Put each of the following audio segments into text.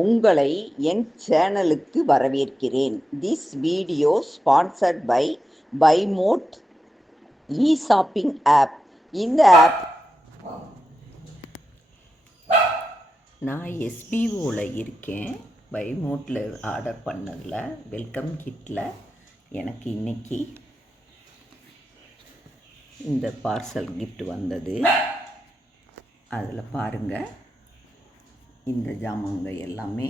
உங்களை என் சேனலுக்கு வரவேற்கிறேன். திஸ் வீடியோ ஸ்பான்சர்ட் பை பைமோட் இ-ஷாப்பிங் ஆப். இந்த ஆப் நான் எஸ்பிஓவில் இருக்கேன். பைமோட்டில் ஆர்டர் பண்ணதில் வெல்கம் கிட்டில் எனக்கு இன்றைக்கி இந்த பார்சல் கிஃப்ட் வந்தது. அதில் பாருங்கள், இந்த ஜாமாங்க எல்லாமே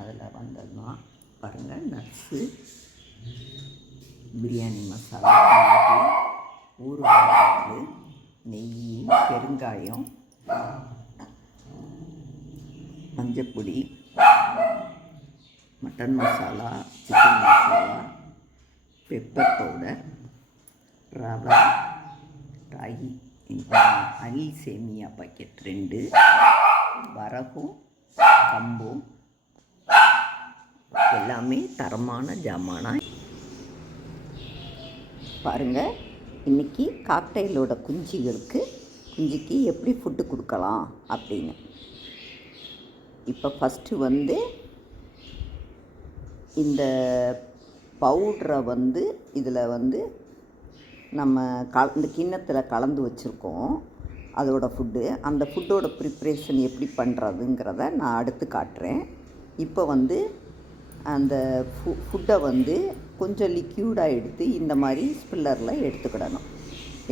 அதில் வந்தது தான். பாருங்கள், நட்ஸு, பிரியாணி மசாலா, ஊறுகாய், நெய், பெருங்காயம், மஞ்சப்பொடி, mutton masala, chicken masala, pepper powder, ரவை, ராகி, அணில் சேமியா பாக்கெட் 2, வரகும் கம்பும், எல்லாமே தரமான ஜாமானா. பாருங்கள், இன்றைக்கி காக்டெயிலோட குஞ்சுக்கு எப்படி ஃபுட்டு கொடுக்கலாம் அப்படின்னு. இப்போ ஃபஸ்ட்டு இந்த பவுட்ரை இதில் நம்ம இந்த கிண்ணத்தில் கலந்து வச்சுருக்கோம். அதோட ஃபுட்டு, அந்த ஃபுட்டோட ப்ரிப்ரேஷன் எப்படி பண்ணுறதுங்கிறத நான் அடுத்து காட்டுறேன். இப்போ அந்த ஃபுட்டை கொஞ்சம் லிக்யூடாக எடுத்து இந்த மாதிரி ஸ்பில்லரில் எடுத்துக்கிடணும்.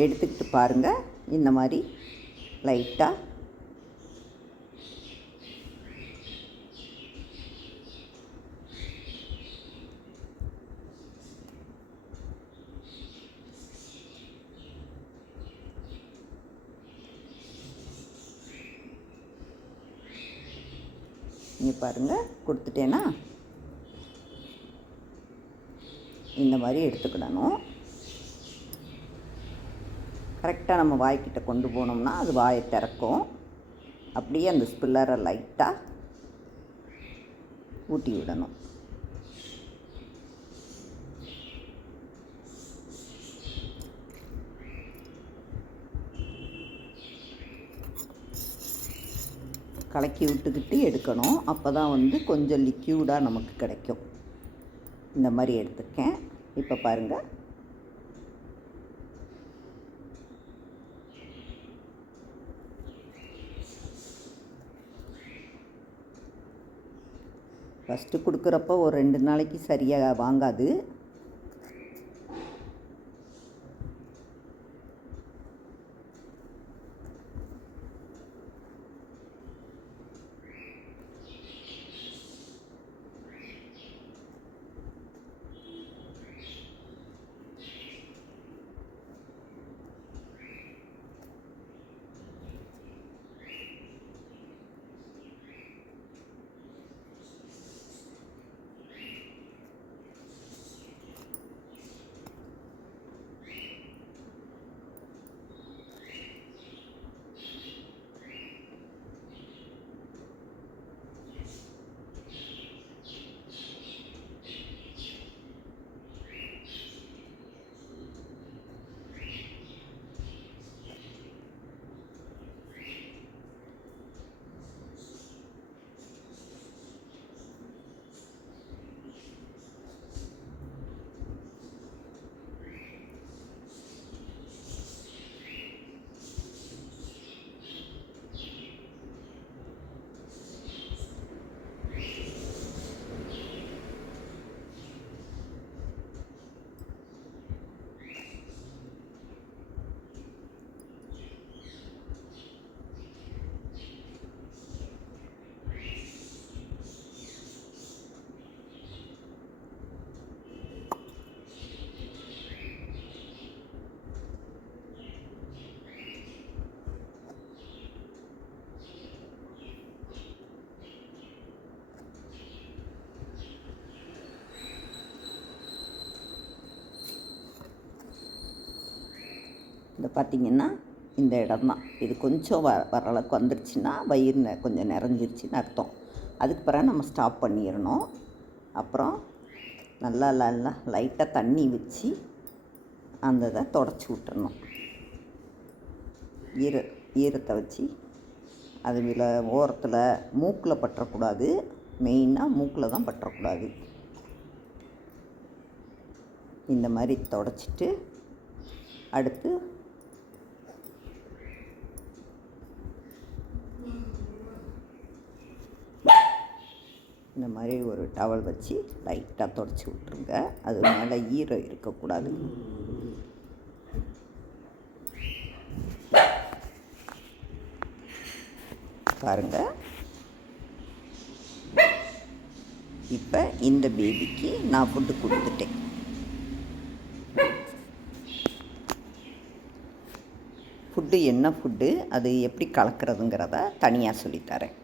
எடுத்துக்கிட்டு பாருங்கள், இந்த மாதிரி லைட்டாக நீங்கள் பாருங்கள், கொடுத்துட்டேன்னா இந்த மாதிரி எடுத்துக்கிடணும். கரெக்டாக நம்ம வாய்க்கிட்ட கொண்டு போனோம்னா அது வாயை திறக்கும். அப்படியே அந்த ஸ்பில்லரை லைட்டாக ஊட்டி விடணும். கலக்கி விட்டுக்கிட்டு எடுக்கணும். அப்போ தான் கொஞ்சம் லிக்யூடாக நமக்கு கிடைக்கும். இந்த மாதிரி எடுத்துக்கேன். இப்போ பாருங்கள், ஃபஸ்ட்டு கொடுக்குறப்போ ஒரு 2 நாளைக்கு சரியாக வாங்காது. இந்த பார்த்திங்கன்னா இந்த இடம் தான். இது கொஞ்சம் வர அளவுக்கு வந்துடுச்சுன்னா வயிறு கொஞ்சம் நிறைஞ்சிருச்சுன்னு அர்த்தம். அதுக்கு பிறகு நம்ம ஸ்டாப் பண்ணிடணும். அப்புறம் நல்லா லைட்டாக தண்ணி வச்சு அந்த இதை தொடச்சி விட்டுறணும். ஈரத்தை வச்சு அதுவில் ஓரத்தில் மூக்கில் பற்றக்கூடாது. மெயினாக மூக்கில் தான் பற்றக்கூடாது. இந்த மாதிரி தொடச்சிட்டு அடுத்து இந்த மாதிரி ஒரு டவல் வச்சு லைட்டாக தொடச்சி விட்ருங்க. அது மேலே ஈரம் இருக்கக்கூடாது. பாருங்கள், இப்போ இந்த பேபிக்கு நான் ஃபுட்டு கொடுத்துட்டேன். ஃபுட்டு என்ன ஃபுட்டு, அது எப்படி கலக்கிறதுங்கிறத தனியாக சொல்லித்தரேன்.